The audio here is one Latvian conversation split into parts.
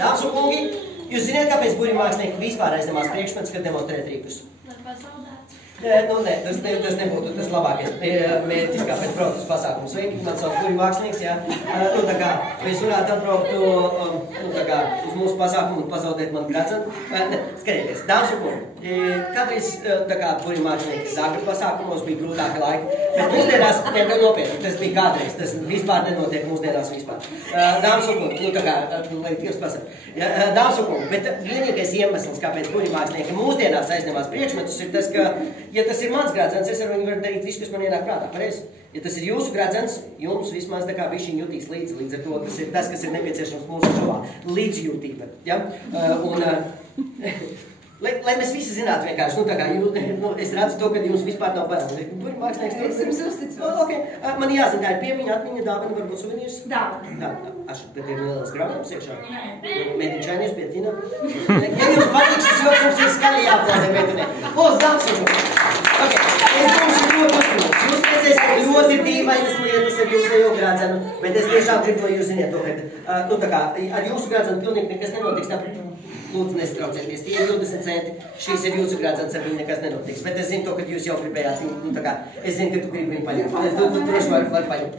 Dāmas un kungi, jūs zināt, kāpēc burvju-mākslinieki vispār aizņemās priekšmets, kad demonstrē trikus? Nu, nē, tas nebūtu tas labākais mērķis, kāpēc braukt uz pasākumu. Sveiki, man sauc burvju-mākslinieks, jā. Nu, tā kā mēs varētu atbrauktu, nu, tā kā uz mūsu pasākumu un pazaudēt man gradzenu. Skatieties, dāmas un kungi, kādreiz, tā kā burvju-mākslinieki Zagru pasākumos bija grūtāki laiki, bet mūsdienās, nopietni, tas bija kādreiz, tas vispār nenotiek mūsdienās vispār. Dāmas un kungi, nu, tā kā, lai Dievs pasaka. Dāmas un kungi, bet vienīgais iemesls, kāpēc burvju-mākslinieki mūsdienās aizņemās priekšmetus, ir tas, ka ja tas ir mans gradzens, es ar viņu varu darīt visu, kas man ienāk prātā, pareizi. Ja tas ir jūsu gradzens, jums vismaz tā kā bišķiņ jutīs līdzi, līdz ar to tas ir tas, kas ir nepieciešams mūsu šovā. Līdzjūtība, ja? Lai mēs visi zinātu vienkārši, nu tā kā, es redzu to, ka jums vispār nav bail. Burvju-mākslinieks to... Es jums uzticu. Okay. Man jāzina, tā ir piemiņa, atmiņa, dāvana, varbūt suvenīrs? Dāvana. Bet ir liels graudājums iekšā? Mēģināšanas pietina? Ja jums patīk šis joks, mums ir skaļi jāaplaudē meitenē. Lūdzu, dāmas un kungi. Es jums ļoti uzmanīgs. Jūs redzēsiet ļoti dīvainas lietas ar jūsējo gradzenu, bet es tiešām gribu, lai jūs ziniet to, ka, nu tā kā, ar jūsu gradzenu pilnīgi nekas nenotiks, tāpēc lūdzu nestraucieties. Tie ir 20 centi, šīs ir jūsu gradzens, ar viņu nekas nenotiks. Bet es zinu to, ka jūs jau gribējāt viņu, nu tā kā, es zinu, ka tu gribi viņu paņemt. Tu droši var paņemt.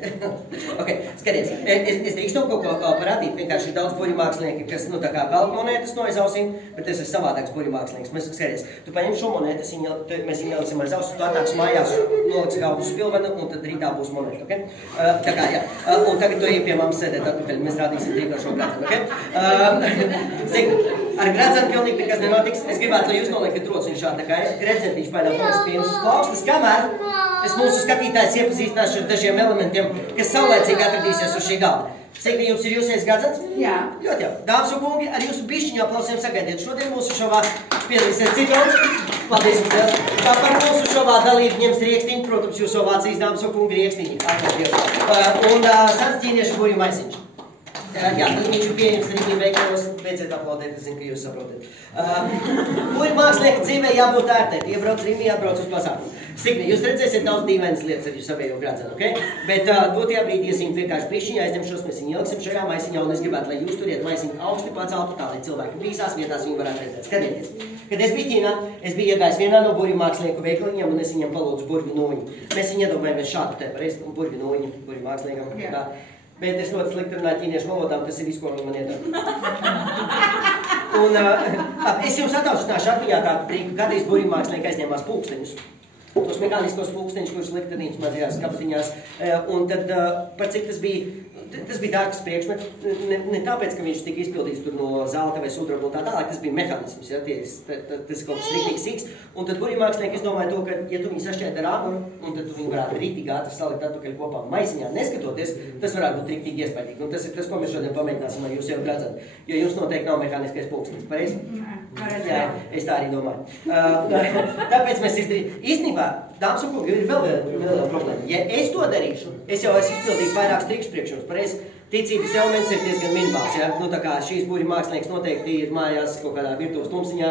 Ok, skaties, es drīkstu kaut ko parādīt, vienkārši ir daudz burvju-mākslinieki, kas, nu tā kā, velk monētas no aiz ausīm, bet es esmu savādāks burvju-mākslinieks. Mēs, skaties, tu paņem šo monētu, mēs viņu ieliksim aiz ausis, tu atnāks mājās, noliks galvu uz spilvenu, un tad rītā būs monēta, ok? Tā kā, jā. Un tagad tu ej pie mammas sēdēt atpakaļ, mēs rādīsim trīk ar šo gradzenu, ok? Ar gradzenu pilnīgi nekas nenotiks. Es gribētu, lai jūs noliekat rociņu šādi, tā kā es gredzentiņš painām paras pienus uz plaukstas, kamēr es mūsu skatītājs iepazīstināšu ar dažiem elementiem, kas saulēcīgi atradīsies uz šī galda. Signe, jums ir jūsējais gradzens? Jā. Ļoti jau. Dāmas un kungi, ar jūsu bišķiņu aplausiem sagaidiet. Šodien mūsu šovā piedalīsies Citrons. Paldies, Dievs. Par mūsu šovā dalību ņems riekstiņu, protams, jūs jau Vācijas dāmas un kungi riekstiņi. Un Sants ķīniešu burvju maisiņš. Jā, viņš ir pieejams arī veikalos, beidziet aplaudēt, es zinu, ka jūs saprotat. Burvju-mākslinieka dzīvē jābūt ērtē, iebrauc Rīmī, atbrauc uz pasākumu. Signe, jūs redzēsiet daudz dīvainas lietas ar savējo gradzenu, ok? Bet dotajā brīdī es viņu vienkārši pišķiņā aizņemšos, mēs viņu ieliksim šajā maisiņā, un es gribētu, lai jūs turiet maisiņu augsti paceltu, tā lai cilvēki visās vietās viņu varētu redzēt. Skatieties, kad es biju Ķīnā, es biju iegājis vienā no burvju-mākslinieku veikaliņiem, un es viņam palūdzu burvju nūjiņu. Mēs viņu iedomājamies šādu te, pareizi, burvju nūjiņu, burvju-māksliniekam. Bet es ļoti slikti runāju ķīniešu valodām, tas ir viss, ko viņi man iedod. Un es jums ataušināšu atmiņā tādu triku, kādreiz burvju-mākslinieki aizņēmās pulksteņus. Tos mehāniskos pulksteņus, kurus liktenīts mazajās kaptiņās. Un tad, par cik tas bija dārgs priekšmets, ne tāpēc, ka viņš tika izpildīts tur no zelta vai sudraba un tā tālāk, tas bija mehānisms, ja, tas kaut kas rītīgi sīks. Un tad burvju-mākslinieki, es domāju to, ka, ja tu viņu sašķēt ar āmuru, un tad tu viņu varētu rītīgi ātri salikt atpakaļ kopā maisiņā, neskatoties, tas varētu būt rītīgi iespaidīgi. Un tas ir tas, ko mēs šodien pamēģināsim ar jūs jau gradzenu. Jo jums noteikti nav mehāniskais pulkstenis, pareizi? Jā, es tā arī domāju. Tāpēc mēs īstenībā, dāmas un kungi, ir vēl viena problēma. Ja es to darīšu, es jau esmu izpildījis vairākus trikus priekš jums, pareizi? Ticības elements ir diezgan minimāls, ja? Nu tā kā šīs burvju-mākslinieks noteikti ir mājās kaut kādā virtuves tumsiņā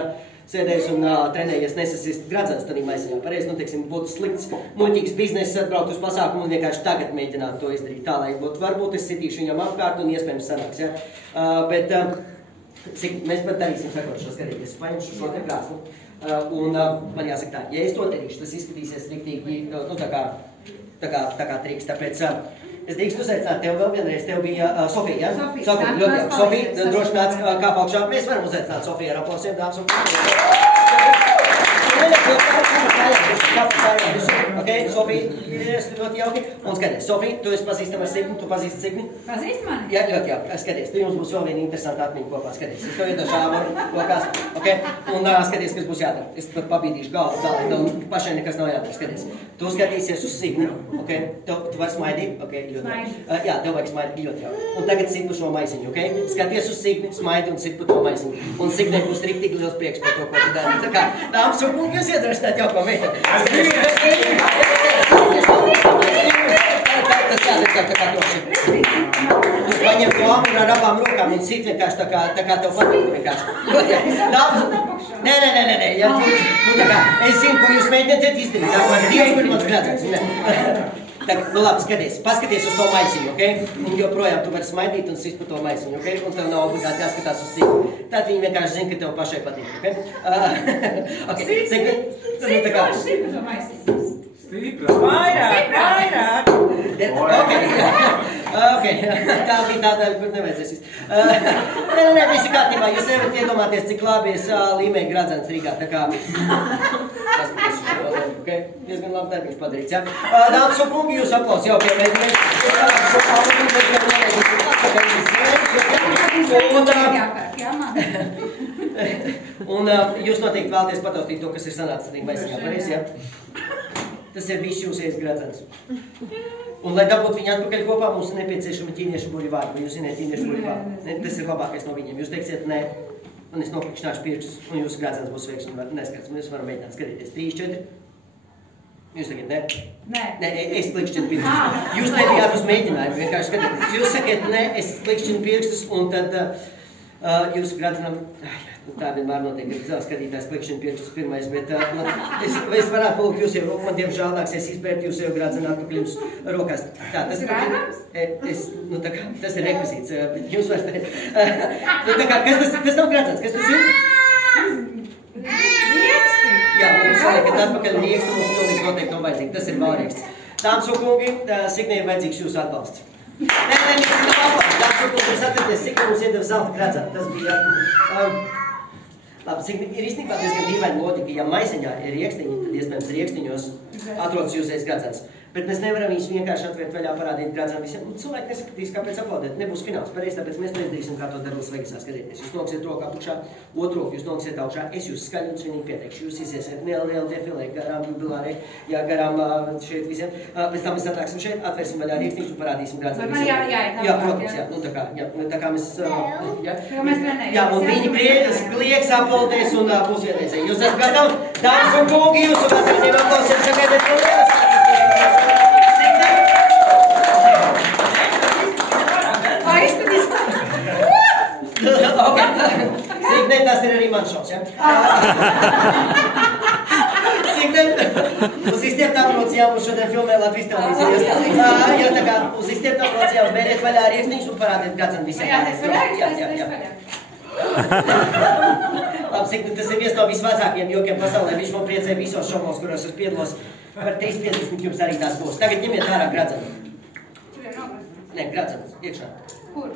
sēdējis un trenējies nesasist gradzens tādā maisiņā. Pareizi, nu, teiksim, būtu slikts, muļķīgs bizness atbraukt uz pasākumu un vienkārši tagad mēģināt to izdarīt tā, lai būtu. Varbūt es sitīšu viņam apkārt un iespējams sanāks, ja? Bet mēs pat darīsim sakot šo skatīties. Paņemšu šo te krāslu. Un man jāsaka tā, ja es to darīšu, tas izskatīsies riktīgi, nu tā kā triks. Tāpēc es drīkstu uzaicināt tev vēl vienreiz. Tev bija Sofija, ja? Sofija, ļoti jau. Sofija, droši nāc kāp augšā. Mēs varam uzaicināt Sofiju ar aplausiem, dāmas un kungi. Ok, Sofija, ļoti jauki. Un skaties, Sofija, tu esi pazīstama ar Signi, tu pazīsti Signi? Pazīst mani? Jā, ļoti jauki. Skaties, tu jums būs vēl viena interesanta atmiņa kopā. Skaties, es tev iedošu āmuru lokās, ok? Un skaties, kas būs jādara. Es pat pabīdīšu galvu tā, lai tev pašai nekas nav jādara. Skaties, tu skatīsies uz Signi, ok? Tu vari smaidīt, ok? Ļoti jauki. Jā, tev vajag smaidīt, ļoti jauki. Un tagad sit pa šo maisiņu, ok? Skaties uz Signi, smaidi un sit pa to maisiņu. Un Signai būs riktīgi liels prieks par to, ko tu dari. Tā kā, dāmas un kungi, jūs iedrašināt jauko meiteni. Tu paņem to āmuru ar abām rokām un sit vienkārši tā kā tev patīk vienkārši. Nē, ja tu, nu tā kā, es zinu, ko jūs mēģiniet izdarīt, tā kā Dievs, kur mans gradzens. Tagad, nu labi, paskaties uz to maisiņu, ok? Un joprojām tu vari smaidīt un sist pa to maisiņu, ok? Un tev nav obligāti jāskatās uz citu. Tad viņi vienkārši zina, ka tev pašai patīk, ok? Ok, Stipri pa to maisiņu. Vairāk. Ok, tā bija tā daļa, kur nevajadzēs viss. Nē, visi kārtībā, jūs nevarat iedomāties, cik labi es līmēju gradzens Rīgā, tā kā... Paskaties šo vēl, ok? Diezgan labi darbiņš padarīts, jā? Dāmas un kungi, jūs aplaus, jau pie mēģinājums. Un jūs noteikti vēlaties pataustīt to, kas ir sanācis Rīga maisiņā, pareizi, jā? Tas ir viss jūs ēst gradzens. Un, lai dabūtu viņu atpakaļ kopā, mums ir nepieciešama ķīniešu burļu vārdu. Vai jūs zināt ķīniešu burļu vārdu? Tas ir labākais no viņiem. Jūs teiksiet, nē, un es noklikšķināšu pirkstus, un jūsu gradzens būs veiks un neskats. Mēs varam mēģināt skatīties. 3, 4. Jūs sakiet, nē? Nē, es klikšķinu pirkstus. Jūs nebijāt uz mēģinājumu, vienkārši skatieties. Jūs sakiet, nē, es klikšķinu pirkstus, un tad jūsu gradzenam... Tā vienmēr notiek, ka skatītājs klikšķina pirkstus pirmais, bet es varētu palūkt jūs jau, man diemžēl nāksies izpērt jūs jau gradzenu atpakaļ jums rokās. Tā, tas ir rādāms? Nu tā kā, tas ir rekvizīts, jums vairs te... Nu tā kā, tas nav gradzens, kas tas ir? Rieksti? Jā, mums saliekat atpakaļ riekstu, mums pilnīgi noteikti nav vajadzīgi, tas ir valrieksts. Dāmas un kungi, Signē ir vajadzīgs jūsu atbalsts. Nē, mēs nav atbalsts, dāmas un kungi, jūs atcerieties, Signē mums iedeva zelta gradzenu, tas bija... Labi, ir īstenībā diezgan dīvaina loģika, ja maisiņā ir riekstiņi, tad iespējams riekstiņos atrodas jūsējs gradzens. Bet mēs nevaram viņus vienkārši atvērt vaļā, parādīt gradzenu visiem. Cilvēki nesakatīs, kāpēc aplaudēt, nebūs fināls. Pareizi, tāpēc mēs neizdarīsim, kā to dara Las Vegasā, skatieties. Jūs noksiet roku apakšā, otru roku jūs noksiet augšā, es jūs skaļi un svinīgi pieteikšu. Jūs iesiesiet nelielu defilē, garām jubilārē, jā, garām šeit visiem. Pēc tam mēs atnāksim šeit, atvērsim vaļā riekstiņus un parādīsim gradzenu visiem. Jā, protams, jā, nu tā kā mēs... Jā, un viņi klieks aplaudēs un būs vienreizēji. Jūs esat gatavi? Dāmas un kungi, jūsu gataviniem aplausiem sagaidiet to lielas. Signe, tas ir arī mans šovs, ja? Signe, uz izstieptām nocijām mums šodien filmē Latvijas televīzijas. Jā, tā kā uz izstieptām nocijām vēriet vaļā riekstiņus un parādiet gradzenu visiem. Jā. Labi, Signe, tas ir viens no visvecākajiem jokiem pasaulē. Viņš man priecē visos šovos, kuros es piedalos. Par 3-50 jums arī tās būs. Tagad ņemiet ārā gradzenu. Nē, gradzenu, iekšā. Kur?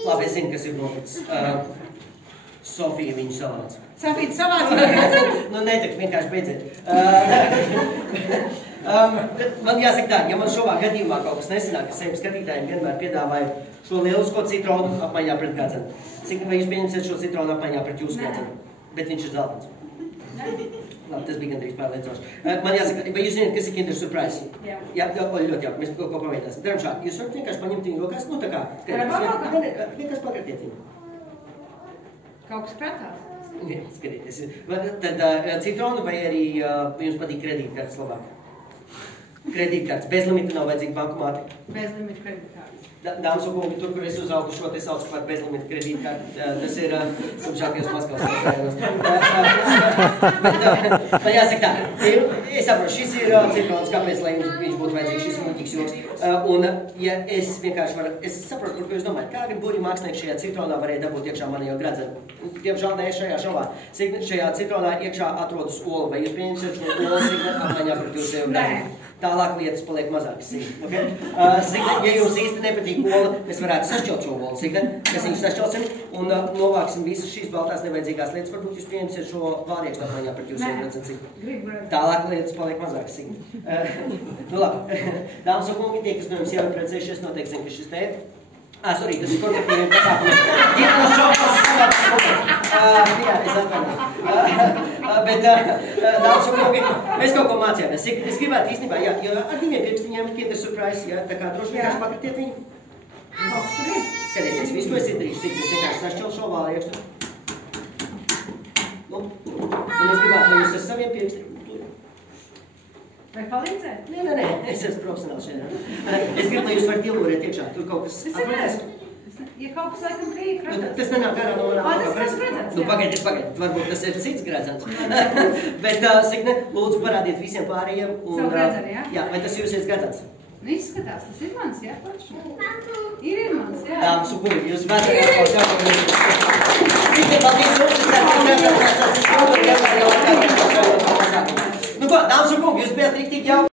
Labi, es zinu, kas ir noticis. Sofija viņu savāca. Sofija savāca viņu gradzenu? Nu, netakt, vienkārši beidziet. Man jāsaka tā, ja man šovā gadījumā kaut kas nesanāk, es saviem skatītājiem vienmēr piedāvāju šo lielisko citronu apmaiņā pret gradzenu. Cik vai jūs pieņemsiet šo citronu apmaiņā pret jūsu gradzenu? Bet viņš ir zeltains. Labi, tas bija gandrīz pārliecinoši. Man jāsaka, vai jūs zināt, kas ir Kinder Surprise? Jā. Jā, ļoti jauki, mēs kaut ko pamēģināsim. Daram šādi, jūs varat vienkārši paņemt viņu rokās, nu tā kā, vienkārši pakartiet viņu. Kaut kas prātās? Nē, skatieties. Tad citronu vai arī jums patīk kredītkartes labāk? Kredītkartes, bez limita nav vajadzīga bankomāti? Bez limita kredītkartes. Dāmas un kungi, tur, kur es uzaugu šo te saucu par bezlimita kredītkarti, tas ir šumšākajos Maskavas rajonos. Bet jāsaka tā, es saprotu, šis ir citrons, kāpēc, lai viņš būtu vajadzīgs, šis ir muļķīgs joks. Un, ja es vienkārši varu, es saprotu, par ko jūs domājat, kā gan burļu mākslinieki šajā citronā varēja dabūt iekšā manī jau gradzenu. Diemžēl ne šajā šovā. Šajā citronā iekšā atrodas ola, vai jūs pieņemsiet šo olu Signe apmaiņā pret jūsu gradzenu? Tālāk lietas paliek mazākas, Signe. Okay? Signe, ja jums īsti nepatīk ola, mēs varētu sašķelt šo olu, Signe. Mēs viņu sašķelsim un novāksim visas šīs baltās nevajadzīgās lietas. Varbūt jūs pieņemsiet šo vāriekstu apmaiņā pret jūsu gradzenu, Signe. Tālāk lietas paliek mazākas, Signe. Nu labi, dāmas un kungi, tie, kas no jums jau ir precējušies, noteikti zina, ka šis te ir. Sorry, tas ir korporatīviem pasākumiem. Ģimenes šovos jā, es atvainoju. Bet, dāmas un kungi, mēs kaut ko mācījāmies. Es gribētu īstenībā, jā, jo ar diviem pirkstiņiem Kinder Surprise, jā, tā kā droši vienkārši pakratiet viņu. Skatieties, visu, ko es izdarīšu, cik es vienkārši sašķelu šo vāliekstu. Nu, un es gribētu, lai jūs ar saviem pirkstiem. Vai palīdzēt? Nē, es esmu profesionāls šeit. Es gribu, lai jūs varat ielūrēt iekšā. Tur kaut kas atrodās. Ja kaut kas laikam krīt kratās. Tas nenāk garā no manā. Tas kāds gredzens, Nu, jā. pagaidiet, varbūt tas ir cits gredzens. Bet, Signe, lūdzu parādiet visiem pārējiem. Savu gredzeni, jā? Jā, vai tas jūsies gredzens? Nu, izskatās, tas ir mans, jā, paši. Ir mans, jā. Dāmas un kungi, jūs vecākās jāpamēģināt. Signe, paldies jums, es ceru, ka nu ko, dāmas un kungi, jūs bijāt riktīgi jau.